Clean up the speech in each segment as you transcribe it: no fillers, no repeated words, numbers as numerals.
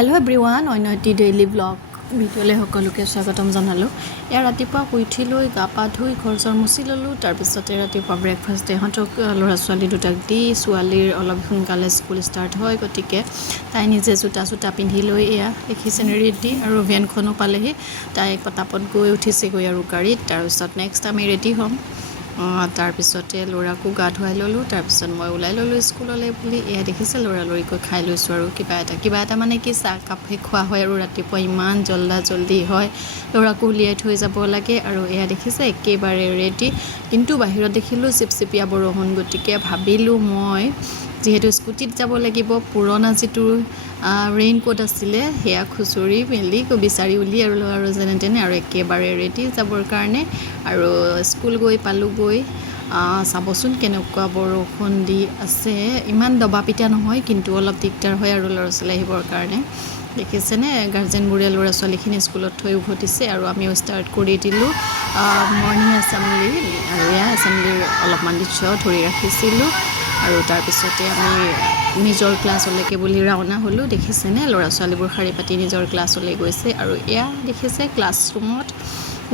Hello everyone অন্যটি daily blog ভিডিঅ'লৈ সকলোকে স্বাগতম জনালোঁ। ইয়াৰ ৰাতিপুৱা শুই উঠিলৈ গা পা ধুই ঘৰ চৰ মুচি ল'লোঁ। তাৰপিছতে ৰাতিপুৱা ব্ৰেকফাষ্ট ইহঁতক ল'ৰা ছোৱালী দুটাক দি ছোৱালীৰ অলপ সোনকালে স্কুল ষ্টাৰ্ট হয়, গতিকে তাই নিজে জোতা চোতা পিন্ধি লৈ এয়া দেখিছেনে ৰেডি, আৰু ভেনখনো পালেহি। তাই পটাপট গৈ উঠিছেগৈ আৰু গাড়ীত। তাৰপিছত নেক্সট আমি ৰেডি হ'ম। তাৰপিছতে ল'ৰাকো গা ধুৱাই ল'লোঁ। তাৰপিছত মই ওলাই ল'লোঁ স্কুললৈ বুলি। এয়া দেখিছে লৰালৰিকৈ খাই লৈছোঁ আৰু কিবা এটা মানে কি চাহ কাপহে খোৱা হয় আৰু ৰাতিপুৱা ইমান জল্দি হয়। ল'ৰাকো উলিয়াই থৈ যাব লাগে আৰু এয়া দেখিছে একেবাৰে ৰেডি। কিন্তু বাহিৰত দেখিলোঁ চিপচিপীয়া বৰষুণ, গতিকে ভাবিলোঁ মই যিহেতু স্কুটিত যাব লাগিব, পুৰণা যিটো ৰেইনকোট আছিলে সেয়া খুচৰি মেলি বিচাৰি উলিয়াই আৰু যেনে তেনে আৰু একেবাৰে ৰেডি যাবৰ কাৰণে। আৰু স্কুল গৈ পালোঁগৈ। চাবচোন কেনেকুৱা বৰষুণ দি আছে। ইমান দবা পিটা নহয়, কিন্তু অলপ দিগদাৰ হয় আৰু ল'ৰা ছোৱালী আহিবৰ কাৰণে। দেখিছেনে গাৰ্জেনবোৰে ল'ৰা ছোৱালীখিনি স্কুলত থৈ উভতিছে আৰু আমিও ষ্টাৰ্ট কৰি দিলোঁ মৰ্ণিং এছেম্বলি। আৰু এয়া এছেম্বলিৰ অলপমান দৃশ্য ধৰি ৰাখিছিলোঁ। আৰু তাৰপিছতে আমি নিজৰ ক্লাছলৈকে বুলি ৰাওনা হ'লোঁ। দেখিছেনে ল'ৰা ছোৱালীবোৰ শাৰী পাতি নিজৰ ক্লাছলৈ গৈছে। আৰু এয়া দেখিছে ক্লাছৰুমত,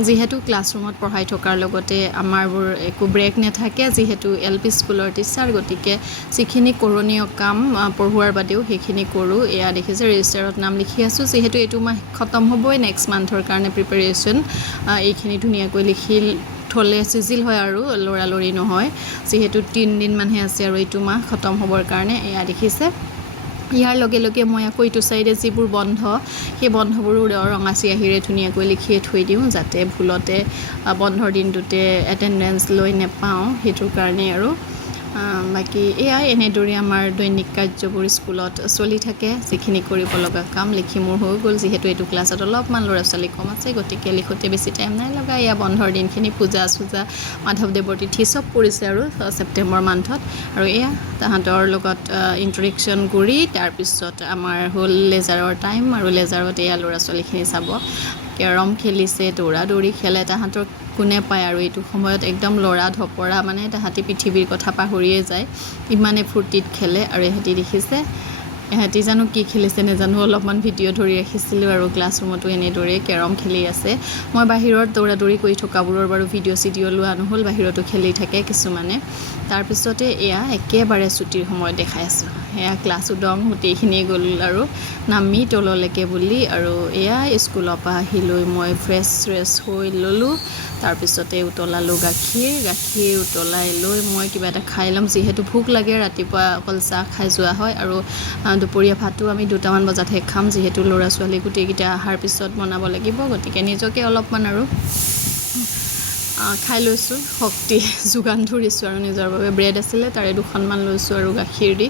যিহেতু ক্লাছৰুমত পঢ়াই থকাৰ লগতে আমাৰবোৰ একো ব্ৰেক নাথাকে, যিহেতু LP স্কুলৰ টিচাৰ, গতিকে যিখিনি কৰণীয় কাম পঢ়োৱাৰ বাদেও সেইখিনি কৰোঁ। এয়া দেখিছে ৰেজিষ্টাৰত নাম লিখি আছোঁ, যিহেতু এইটো মাহ খতম হ'বই, নেক্সট মান্থৰ কাৰণে প্ৰিপেৰেশ্যন। এইখিনি ধুনীয়াকৈ লিখি থ'লে চিজিল হয় আৰু লৰালৰি নহয়, যিহেতু 3 দিনমানহে আছে আৰু এইটো মাহ খতম হ'বৰ কাৰণে। এয়া দেখিছে ইয়াৰ লগে লগে মই আকৌ এইটো চাইডে যিবোৰ বন্ধ, সেই বন্ধবোৰো ৰঙা চিয়াহীৰে ধুনীয়াকৈ লিখিয়ে থৈ দিওঁ, যাতে ভুলতে বন্ধৰ দিনটোতে এটেণ্ডেঞ্চ লৈ নেপাওঁ, সেইটোৰ কাৰণে। আৰু বাকী এয়াই এনেদৰে আমাৰ দৈনিক কাৰ্যবোৰ স্কুলত চলি থাকে। যিখিনি কৰিব লগা কাম লিখি মোৰ হৈ গ'ল, যিহেতু এইটো ক্লাছত অলপমান ল'ৰা ছোৱালী কম আছে, গতিকে লিখোঁতে বেছি টাইম নাই লগা। এয়া বন্ধৰ দিনখিনি পূজা চূজা মাধৱদেৱৰ তিথি চব পৰিছে আৰু ছেপ্টেম্বৰ মান্থত। আৰু এয়া তাহাঁতৰ লগত ইণ্টাৰেকশ্যন কৰি তাৰপিছত আমাৰ হ'ল লেজাৰৰ টাইম। আৰু লেজাৰত এয়া ল'ৰা ছোৱালীখিনি চাব কেৰম খেলিছে, দৌৰা দৌৰি খেলে, তাহাঁতৰ কোনে পায় আৰু এইটো সময়ত একদম ল'ৰা ধপৰা, মানে তাহাঁতি পৃথিৱীৰ কথা পাহৰিয়ে যায়, ইমানে ফূৰ্তিত খেলে। আৰু ইহঁতি দেখিছে ইহঁতি জানো কি খেলিছে নেজানো, অলপমান ভিডিঅ' ধৰি ৰাখিছিলোঁ। আৰু ক্লাছৰুমতো এনেদৰে কেৰম খেলি আছে। মই বাহিৰত দৌৰা দৌৰি কৰি থকাবোৰৰ বাৰু ভিডিঅ' চিডিঅ' লোৱা নহ'ল, বাহিৰতো খেলি থাকে কিছুমানে। তাৰপিছতে এয়া একেবাৰে ছুটিৰ সময়ত দেখাই আছোঁ, এয়া ক্লাছ উদং গোটেইখিনি গ'ল আৰু নামি তললৈকে বুলি। আৰু এয়া স্কুলৰ পৰা আহি লৈ মই ফ্ৰেছ হৈ ল'লোঁ। তাৰপিছতে উতলালোঁ গাখীৰ উতলাই লৈ মই কিবা এটা খাই ল'ম, যিহেতু ভোক লাগে, ৰাতিপুৱা অকল চাহ খাই যোৱা হয়। আৰু দুপৰীয়া ভাতো আমি 2টামান বজাতহে খাম, যিহেতু ল'ৰা ছোৱালী গোটেইকেইটা অহাৰ পিছত বনাব লাগিব, গতিকে নিজকে অলপমান আৰু খাই লৈছোঁ, শক্তি যোগান ধৰিছোঁ আৰু নিজৰ বাবে। ব্ৰেড আছিলে, তাৰে 2খনমান লৈছোঁ আৰু গাখীৰ দি।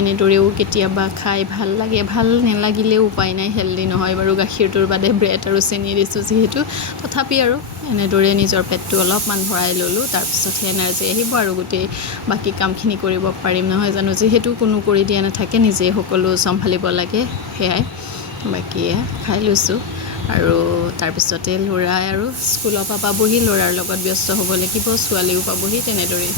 এনেদৰেও কেতিয়াবা খাই ভাল লাগে, ভাল নেলাগিলেও উপায় নাই, হেল্ডি নহয় বাৰু গাখীৰটোৰ বাদে ব্ৰেড আৰু চেনি দিছোঁ যিহেতু। তথাপি আৰু এনেদৰে নিজৰ পেটটো অলপমান ভৰাই ল'লোঁ। তাৰপিছতহে এনাৰ্জি আহিব আৰু গোটেই বাকী কামখিনি কৰিব পাৰিম, নহয় জানো, যিহেতু কোনো কৰি দিয়া নাথাকে, নিজেই সকলো চম্ভালিব লাগে। সেয়াই বাকী খাই লৈছোঁ। আৰু তাৰপিছতে ল'ৰাই আৰু স্কুলৰ পৰা পাবহি, ল'ৰাৰ লগত ব্যস্ত হ'ব লাগিব, ছোৱালীও পাবহি, তেনেদৰেই।